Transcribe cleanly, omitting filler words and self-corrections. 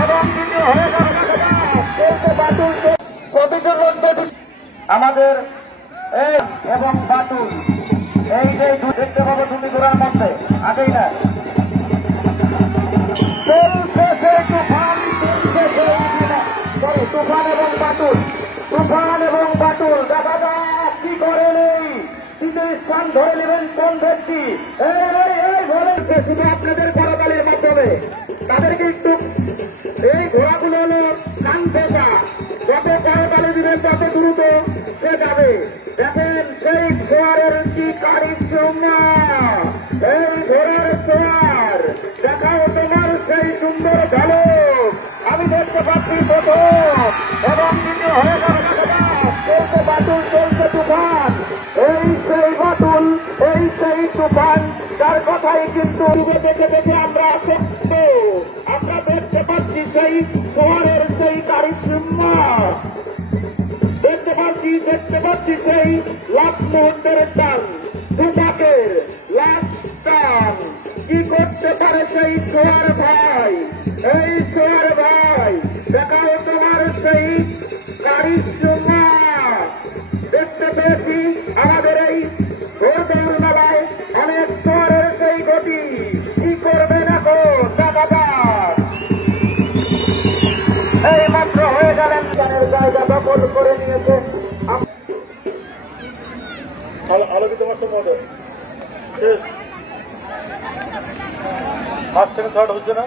এবং আমাদের এই এবং বাটুল এই যে দেখতে পাবো তুমি ঘোরার মধ্যে আগেই না তুফান এবং বাটুল দেখা যাক কি করে নেই তৃতীয় স্থান ধরে নেবেন কোন ব্যক্তি শুধু আপনাদের করতালির মাধ্যমে তাদেরকে একটু এই ঘোড়াগুলো হলো কান ফেঁকা যত করতালি দিবেন তত দ্রুত সে যাবে দেখেন সেই ছোয়ারের কি কারিশ্রমা এই ঘোড়ার ছোয়ার দেখাও তোমার সেই সুন্দর ভালো আমি দেখতে পাচ্ছি প্রথম এবং দ্বিতীয় হয়ে গেল চলছে বাটুল চলছে তুফান এই সেই বাটুল এই সেই তুফান যার কথাই কিন্তু দেখে দেখে আমরা আমরা দেখতে পাচ্ছি সেই শহরের সেই কারিশ্রমা দেখতে পাচ্ছি সেই লাখ মুহূর্তের টান তুফাকের লাখ টান কি করতে পারে সেই সোয়ার ভাই এই সোয়ার ভাই দেখাও তোমার সেই কারিশ্রমা দেখতে পেয়েছি আমাদের এই দৌড় মেলায় অনেক সোয়ারের সেই গতি কি করবেন এখন দেখা যাক এই মাত্র হয়ে গেলেন গানের জায়গা দখল করে নিয়েছে আলোকিত মাত্র মধ্যে শেষ ফার্স্ট সেকেন্ড থার্ড হচ্ছে না